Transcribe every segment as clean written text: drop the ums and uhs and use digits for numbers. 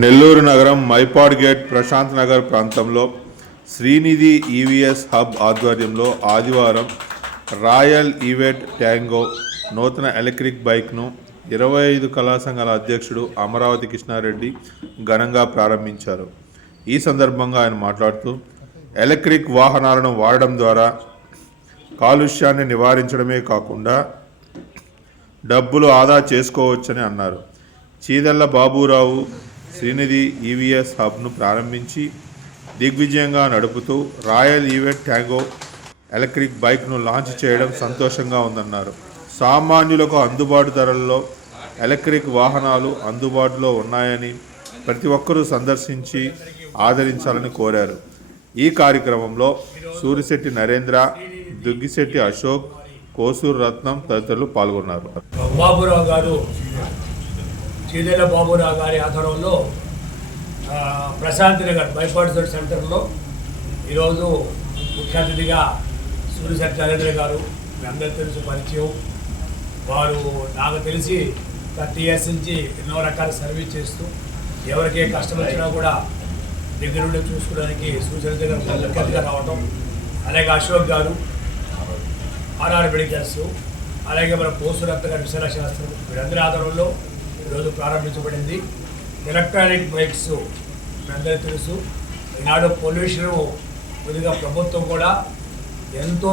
నెల్లూరు నగరం మైపాడ్ గేట్ ప్రశాంత్ నగర్ ప్రాంతంలో Srinidhi EVS hub ఆధ్వర్యంలో ఆదివారం రాయల్ ఈవెంట్ ట్యాంగో నూతన ఎలక్ట్రిక్ బైక్ను 25 కళా సంఘాల అధ్యక్షుడు అమరావతి కృష్ణారెడ్డి ఘనంగా ప్రారంభించారు. ఈ సందర్భంగా ఆయన మాట్లాడుతూ ఎలక్ట్రిక్ వాహనాలను వాడడం ద్వారా కాలుష్యాన్ని నివారించడమే కాకుండా డబ్బులు ఆదా చేసుకోవచ్చని అన్నారు. చీదెళ్ల బాబురావు శ్రీనిధి ఈవీఎస్ హబ్ను ప్రారంభించి దిగ్విజయంగా నడుపుతూ రాయల్ ఈవెంట్ ట్యాంగో ఎలక్ట్రిక్ బైక్ను లాంచ్ చేయడం సంతోషంగా ఉందన్నారు. సామాన్యులకు అందుబాటు ధరల్లో ఎలక్ట్రిక్ వాహనాలు అందుబాటులో ఉన్నాయని ప్రతి ఒక్కరూ సందర్శించి ఆదరించాలని కోరారు. ఈ కార్యక్రమంలో సూరిశెట్టి నరేంద్ర, దుగ్గిశెట్టి అశోక్, కోసూరు రత్నం తదితరులు పాల్గొన్నారు. బాబురావు గారు చీదెళ్ల బాబురావు గారి ఆధ్వర్యంలో ప్రశాంత్ నగర్ బైపాడ్ సెంటర్లో ఈరోజు ముఖ్య అతిథిగా సూరిశెట్టి నరేంద్ర గారు, మీ అందరికీ తెలుసు పరిచయం. వారు నాకు తెలిసి 30 years నుంచి ఎన్నో రకాల సర్వీస్ చేస్తూ ఎవరికే కష్టం వచ్చినా కూడా దగ్గరుండి చూసుకోవడానికి సూరిశెట్టి గారు ముఖ్య అతిథిగా రావటం, అలాగే అశోక్ గారు ఆర్ఆర్ మెడికల్స్, అలాగే మన కోసూరత్న గారి విశాల శాస్త్రం, వీరందరి ఆధారంలో ఈరోజు ప్రారంభించబడింది. ఎలక్ట్రానిక్ బైక్స్ మీ అందరికీ తెలుసు, ఈనాడు పొల్యూషన్ కొద్దిగా ప్రభుత్వం కూడా ఎంతో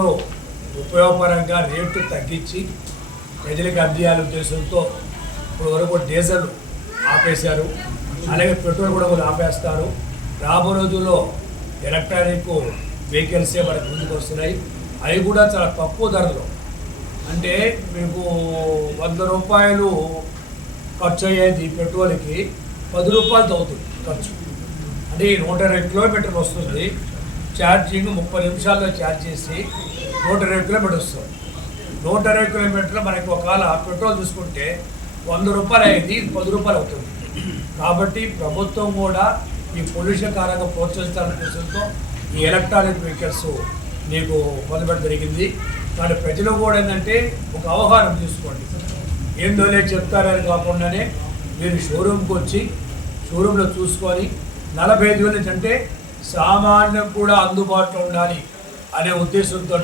ఉపయోగపరంగా రేటు తగ్గించి ప్రజలకు అందియాల ఉద్దేశంతో ఇప్పుడు వరకు డీజిల్ ఆపేశారు, అలాగే పెట్రోల్ కూడా వాళ్ళు ఆపేస్తారు. రాబో రోజుల్లో ఎలక్ట్రానిక్ వెహికల్సే మనకు ముందుకు వస్తున్నాయి. అవి కూడా చాలా తక్కువ ధరలో, అంటే మీకు 100 రూపాయలు ఖర్చు అయ్యేది పెట్రోల్కి 10 రూపాయలతో అవుతుంది ఖర్చు. అంటే 120 కిలోమీటర్లు వస్తుంది. ఛార్జింగ్ 30 నిమిషాల్లో ఛార్జ్ చేసి 120 కిలోమీటర్లు వస్తుంది. 120 కిలోమీటర్లు మనకి ఒకవేళ పెట్రోల్ చూసుకుంటే 100 రూపాయలు అయ్యేది 10 రూపాయలు అవుతుంది. కాబట్టి ప్రభుత్వం కూడా ఈ పొల్యూషన్ కారణంగా ప్రోత్సహించాలనే ఉద్దేశంతో ఈ ఎలక్ట్రానిక్ వెహికల్స్ నీకు మొదలుపెట్టడం జరిగింది. కానీ ప్రజలు కూడా ఏంటంటే ఒక అవగాహన తీసుకోండి, ఏందో లేదు చెప్తారని కాకుండానే మీరు షోరూమ్కి వచ్చి షోరూంలో చూసుకొని 45,000 నుంచి, అంటే సామాన్యం కూడా అందుబాటులో ఉండాలి అనే ఉద్దేశంతో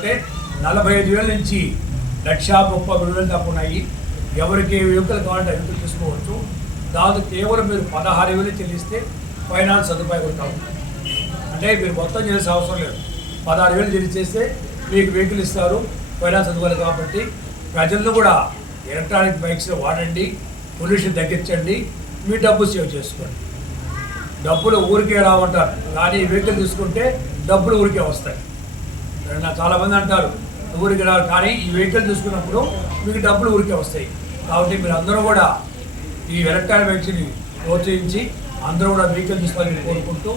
45,000 నుంచి 1,30,000 దాకా ఉన్నాయి. ఎవరికి ఏ వెహికల్ కావాలంటే వెహికల్ తీసుకోవచ్చు. దాంతో కేవలం మీరు 16,000 చెల్లిస్తే ఫైనాన్స్ సదుపాయం ఉంటాం. అంటే మీరు మొత్తం చేసే అవసరం లేదు, 16,000 చెల్లిస్తే మీకు వెహికల్ ఇస్తారు, ఫైనాన్స్ సదుపాయాలు. కాబట్టి ప్రజలను కూడా ఎలక్ట్రానిక్ బైక్స్ వాడండి, పొల్యూషన్ తగ్గించండి, మీ డబ్బు సేవ్ చేసుకోండి. డబ్బులు ఊరికే రావంటారు, కానీ వెహికల్ తీసుకుంటే డబ్బులు ఊరికే వస్తాయి. చాలామంది అంటారు ఊరికి రావు, కానీ ఈ వెహికల్ తీసుకున్నప్పుడు మీకు డబ్బులు ఊరికే వస్తాయి. కాబట్టి మీరు అందరూ కూడా ఈ ఎలక్ట్రానిక్ బైక్స్ని ప్రోత్సహించి అందరూ కూడా వెహికల్ తీసుకోవాలని కోరుకుంటూ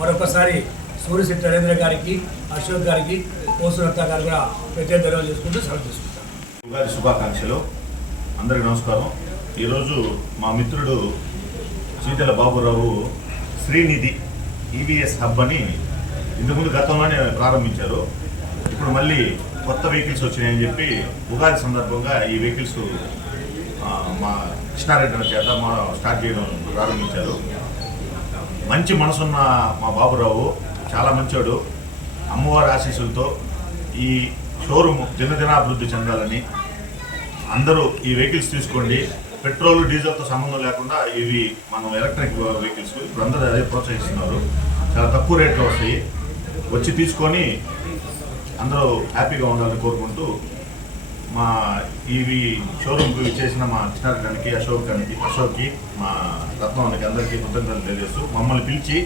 మరొకసారి సూరిశెట్టి నరేంద్ర గారికి, అశోక్ గారికి, కోసూరత్న గారు కూడా ప్రత్యేక ధన్యవాదాలు చేసుకుంటూ సెలవు తీసుకుంటాం. ఉగాది శుభాకాంక్షలు. అందరికీ నమస్కారం. ఈరోజు మా మిత్రుడు చీదెళ్ల బాబురావు శ్రీనిధి ఈవీఎస్ హబ్ అని ఇంతకుముందు గతంలోనే ప్రారంభించారు. ఇప్పుడు మళ్ళీ కొత్త వెహికల్స్ వచ్చినాయని చెప్పి ఉగాది సందర్భంగా ఈ వెహికల్స్ మా కృష్ణారెడ్డి చేత స్టార్ట్ చేయడం ప్రారంభించారు. మంచి మనసున్న మా బాబురావు చాలా మంచోడు. అమ్మవారి ఆశీస్సులతో ఈ షోరూమ్ దినదినాభివృద్ధి చెందాలని అందరూ ఈ వెహికల్స్ తీసుకోండి. పెట్రోల్ డీజిల్తో సంబంధం లేకుండా ఇవి మనం ఎలక్ట్రిక్ వెహికల్స్ ఇప్పుడు అందరూ అదే ప్రోత్సహిస్తున్నారు. చాలా తక్కువ రేట్లో వస్తాయి. వచ్చి తీసుకొని అందరూ హ్యాపీగా ఉండాలని కోరుకుంటూ మా ఇవి షోరూమ్కి చేసిన మా కృష్ణారెడ్డికి, అశోక్కి, మా రత్నానికి అందరికీ కృతజ్ఞతలు తెలియజేస్తూ మమ్మల్ని పిలిచి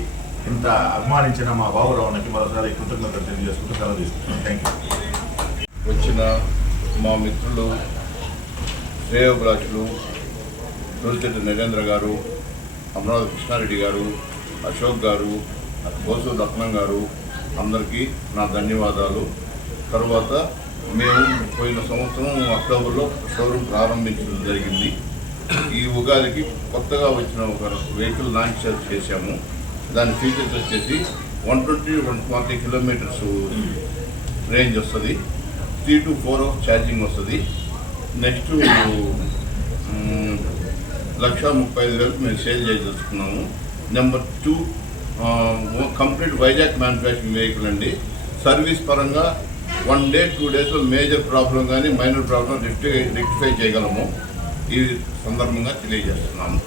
ఇంత అభిమానించిన మా బాబురావుకి మరోసారి కృతజ్ఞతలు తెలియజేసుకుంటూ సెలవు తీసుకుంటున్నాను. Thank you. వచ్చిన మా మిత్రులు, శ్రేయోభిలాషులు సూరిశెట్టి నరేంద్ర గారు, అమరావతి కృష్ణారెడ్డి గారు, అశోక్ గారు, కోసూరు రత్నం గారు అందరికీ నా ధన్యవాదాలు. తర్వాత మేము పోయిన సంవత్సరం అక్టోబర్లో షోరూమ్ ప్రారంభించడం జరిగింది. ఈ ఉగాదికి కొత్తగా వచ్చిన ఒక వెహికల్ లాంచ్ చేశాము. దాని ఫీచర్స్ వచ్చేసి 120-140 కిలోమీటర్స్ రేంజ్ వస్తుంది, 3 to 4 hours ఛార్జింగ్ వస్తుంది. నెక్స్ట్ 1,35,000 మేము సేల్ చేయదలుచుకున్నాము. Number 2 complete Vizag manufacturing vehicle అండి. సర్వీస్ పరంగా 1 డే 2 డేస్లో మేజర్ ప్రాబ్లం కానీ మైనర్ ప్రాబ్లం రెక్టిఫై చేయగలము. ఈ సందర్భంగా తెలియజేస్తున్నాము.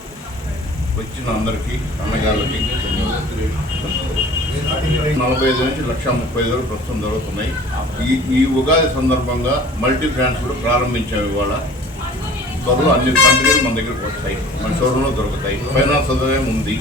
వచ్చిన అందరికీ అన్నగారికి 45 నుంచి 1,30,000 వరకు ప్రస్తుతం జరుగుతున్నాయి. ఈ ఉగాది సందర్భంగా మల్టీ బ్రాండ్స్ కూడా ప్రారంభించాము. ఇవాళ త్వరలో అన్ని కంపెనీలు మన దగ్గరకు వస్తాయి, మన షోరూంలో దొరుకుతాయి. ఫైనాన్స్ సదుపాయం ఉంది.